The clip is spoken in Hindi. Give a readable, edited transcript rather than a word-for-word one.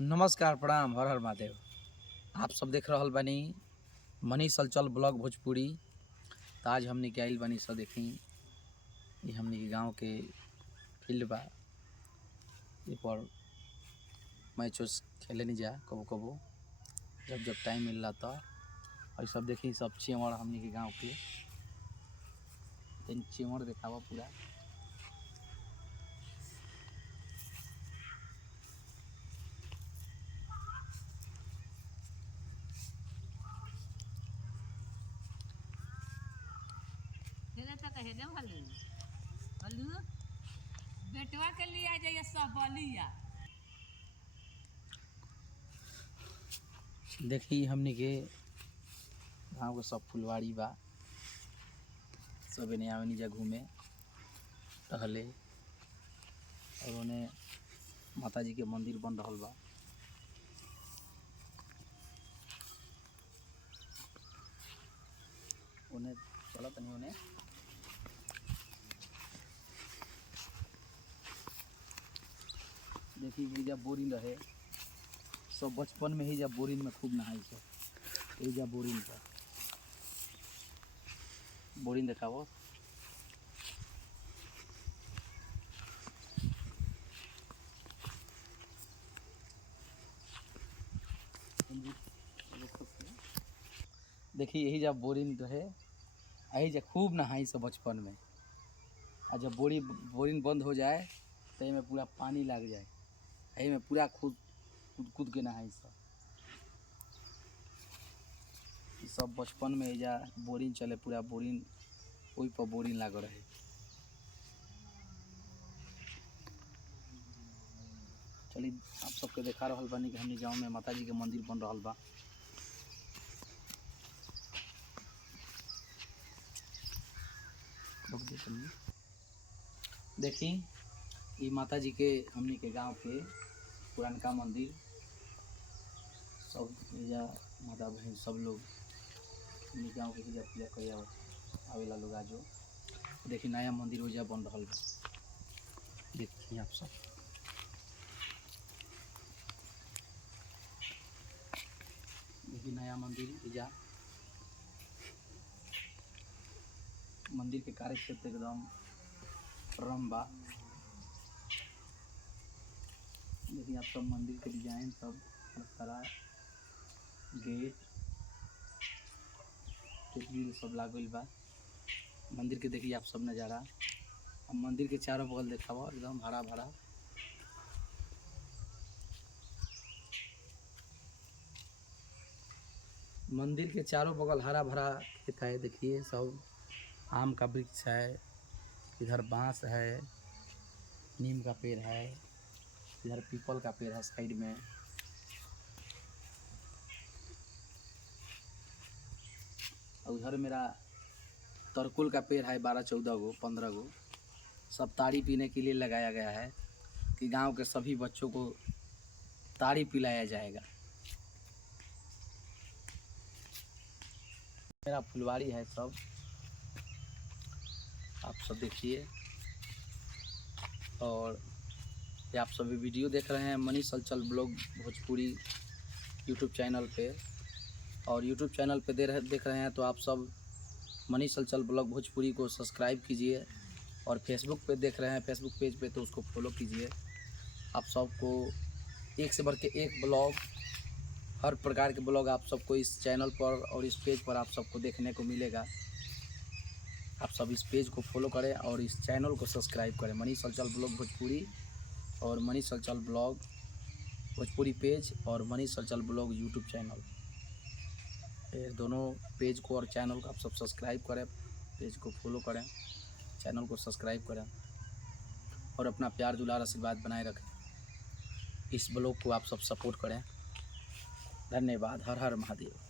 नमस्कार, प्रणाम, हर हर महादेव। आप सब देख रहल बानी मनीष हलचल ब्लॉग भोजपुरी। तो आज हमने के आइल बानी सब देखी ये हमने के गांव के फील्ड बा। ये पर मैच खेले नहीं जा कबो कबो जब जब टाइम मिल रहा था। और सब देखी सब चेमड़ हमने के गांव के चेमड़ देखावा पूरा। बेटवा के लिए आ जाइए सब बलिया। देखी हमने के गाँव के सब फुलवाड़ी बा। सब एने आवे जा घूमे टहले और उन्हें माता जी के मंदिर बन रहा बा। उन्हें चला तनी उन्हें देखी ये जब बोरिंग रहे सब बचपन में ही जब बोरिंग में खूब नहाई सब ये जब बोरिंग पर बोरिंग देखाओ। देखिए यही जब बोरिंग रहे यही जब खूब नहाई सब बचपन में। और जब बोरिंग बंद हो जाए तो में पूरा पानी लग जाए यही में पूरा कूद कूद के नहाई सब बचपन में एजा बोरिंग चले पूरा बोरिंग वही पर बोरिंग लागल रहे। चलिए आप सबके देखा रहा बानी कि हमने गाँव में माता जी के मंदिर बन रहा बा। देखी ये माता जी के हमने के गांव के पुरानका मंदिर सब एजा माता बहन सब लोग हमने गाँव के पूजा करे आवेला लोग। आजो देखी नया मंदिर ओजा बन रहा बा। देखिए आप सब देखिए नया मंदिर एजा मंदिर के कार्य क्षेत्र एकदम रम बा। देखिए आप सब मंदिर के डिजाइन सब सारा गेट ग्रिल सब लागल बा। मंदिर के देखिए आप सब नज़ारा। अब मंदिर के चारों बगल देखावा एकदम हरा भरा। मंदिर के चारों बगल हरा भरा खेत है। देखिए सब आम का वृक्ष है, इधर बांस है, नीम का पेड़ है, इधर पीपल का पेड़ है साइड में। और उधर मेरा तरकुल का पेड़ है 12-14 गो 15 गो। सब ताड़ी पीने के लिए लगाया गया है कि गांव के सभी बच्चों को ताड़ी पिलाया जाएगा। मेरा फुलवाड़ी है सब आप सब देखिए। और ये आप सभी वीडियो देख रहे हैं मनीष हलचल ब्लॉग भोजपुरी यूट्यूब चैनल पे। और यूट्यूब चैनल पे देख रहे हैं तो आप सब मनीष हलचल ब्लॉग भोजपुरी को सब्सक्राइब कीजिए। और फेसबुक पे देख रहे हैं फेसबुक पेज पे तो उसको फॉलो कीजिए। आप सबको एक से बढ़ के एक ब्लॉग हर प्रकार के ब्लॉग आप सबको इस चैनल पर और इस पेज पर आप सबको देखने को मिलेगा। आप सब इस पेज को फॉलो करें और इस चैनल को सब्सक्राइब करें। मनीष हलचल ब्लॉग भोजपुरी और मनीष हलचल ब्लॉग भोजपुरी पेज और मनीष हलचल ब्लॉग यूट्यूब चैनल, ये दोनों पेज को और चैनल को आप सब सब्सक्राइब करें। पेज को फॉलो करें, चैनल को सब्सक्राइब करें और अपना प्यार दुलार आशीर्वाद बनाए रखें। इस ब्लॉग को आप सब सपोर्ट करें। धन्यवाद। हर हर महादेव।